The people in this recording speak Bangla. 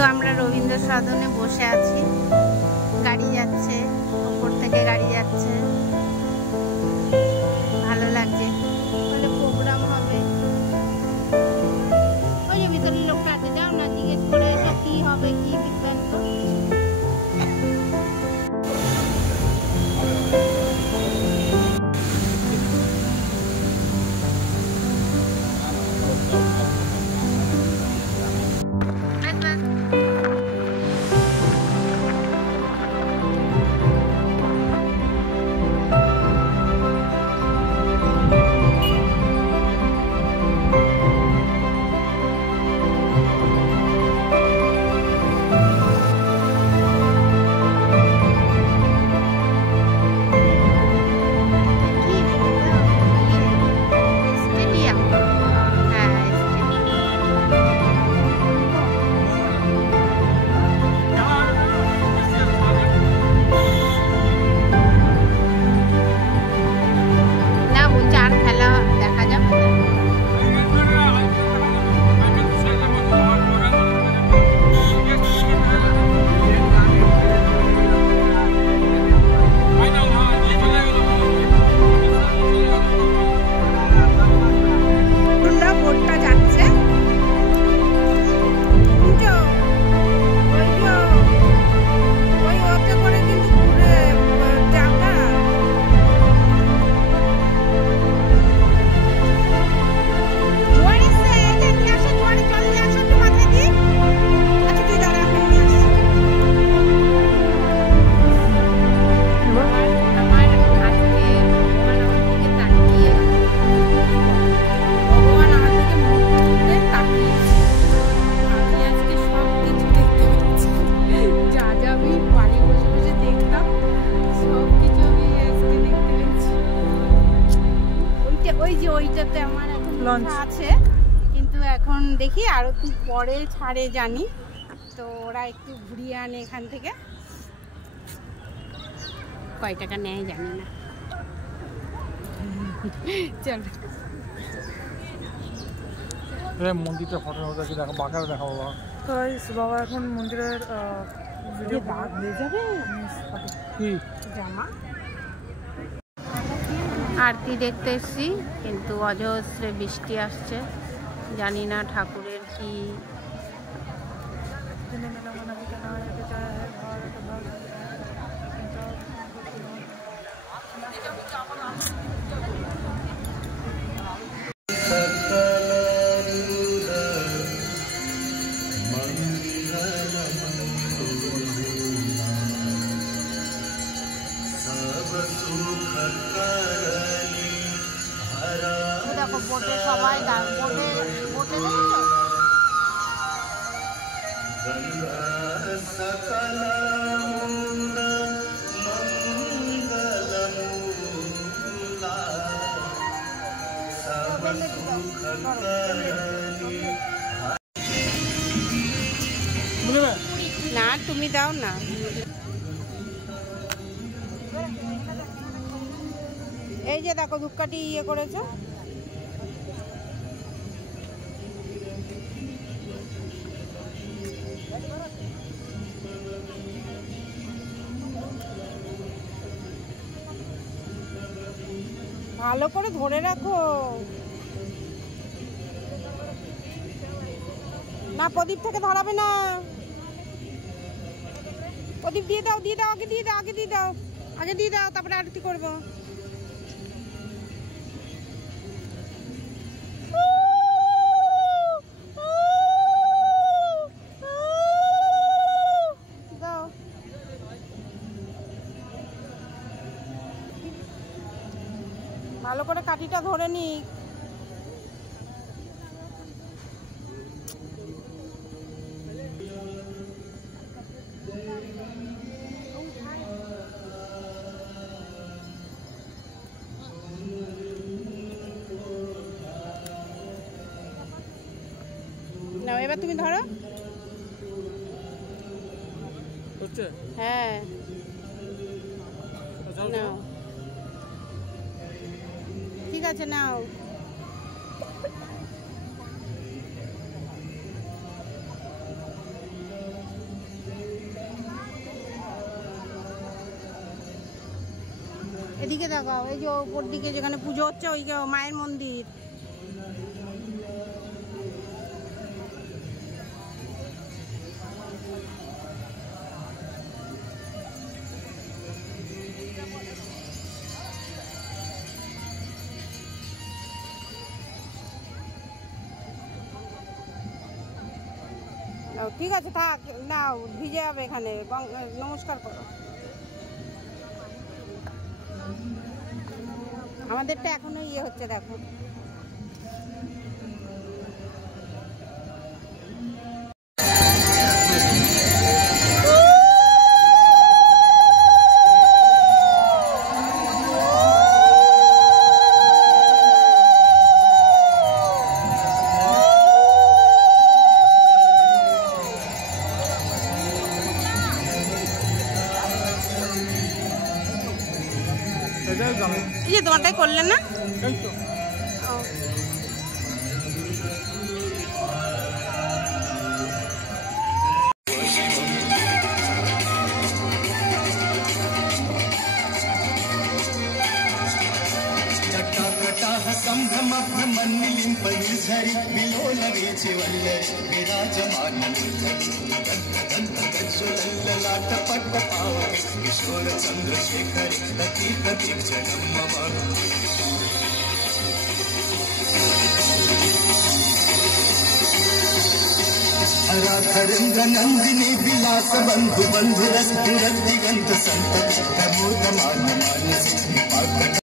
তো আমরা রবীন্দ্র সদনে বসে আছি, গাড়ি যাচ্ছে, উপর থেকে গাড়ি যাচ্ছে, ভালো লাগছে। বলে প্রোগ্রাম হবে, ওই যে ভিতরের লোকটা আছে, যাও না জিজ্ঞেস করে এসে কি হবে, কি বৃত্তান্ত। আছে, কিন্তু এখন দেখি আর একটু পরে ছাড়ে জানি তো, ওরা একটু ঘুরিয়ে আনে এখান থেকে, কয় টাকা নেয় জানি না। চল মন্দিরটা ফটো দেখি, দেখো বাঁকার দেখাবো বাবা। এখন মন্দিরের ভিডিও হয়ে যাবে। কি জামা আরতি দেখতে এসছি, কিন্তু অজস্রে বৃষ্টি আসছে, জানি না ঠাকুরের কি। দেখো বোটে সবাই বোটে দেখেছো? না তুমি দাও না। এই যে দেখো ধূপকাঠি ইয়ে করেছো, ভালো করে ধরে রাখো না, প্রদীপ থেকে ধরাবে না। প্রদীপ দিয়ে দাও, দিয়ে দাও, আগে দিয়ে দাও, আগে দিয়ে দাও, আগে দিয়ে দাও, তারপরে আরতি করবো। ভালো করে কাঠিটা ধরে নি। নাও এবার তুমি ধরো। হ্যাঁ নাও, ঠিক আছে নাও। এদিকে দেখাও, এই যে উপর দিকে যেখানে পুজো হচ্ছে ওই মায়ের মন্দির। ঠিক আছে, থাক, নাও, ভিজে যাবে এখানে। নমস্কার করো। আমাদেরটা এখনো ইয়ে হচ্ছে, দেখো। ये তোমারটাই করলেন না? किशोर चंद्रशेखर प्रति प्रति जन्म हराधरंग नंदिनी विलास बंधु बंधु रस दिगंत संत प्रमोद मान मानस